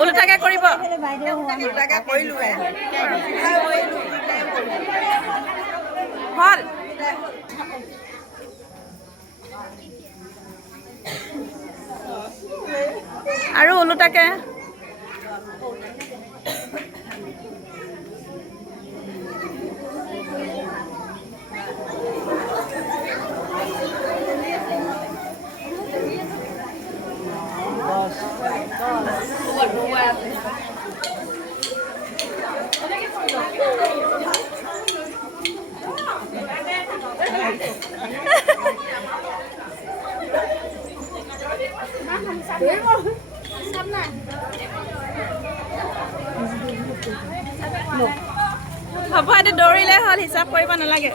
ওলোটাকে কৰিব হ'ল আৰু ওলোটাকে হ'ব এতিয়া দৌৰিলে হ'ল হিচাপ কৰিব নালাগে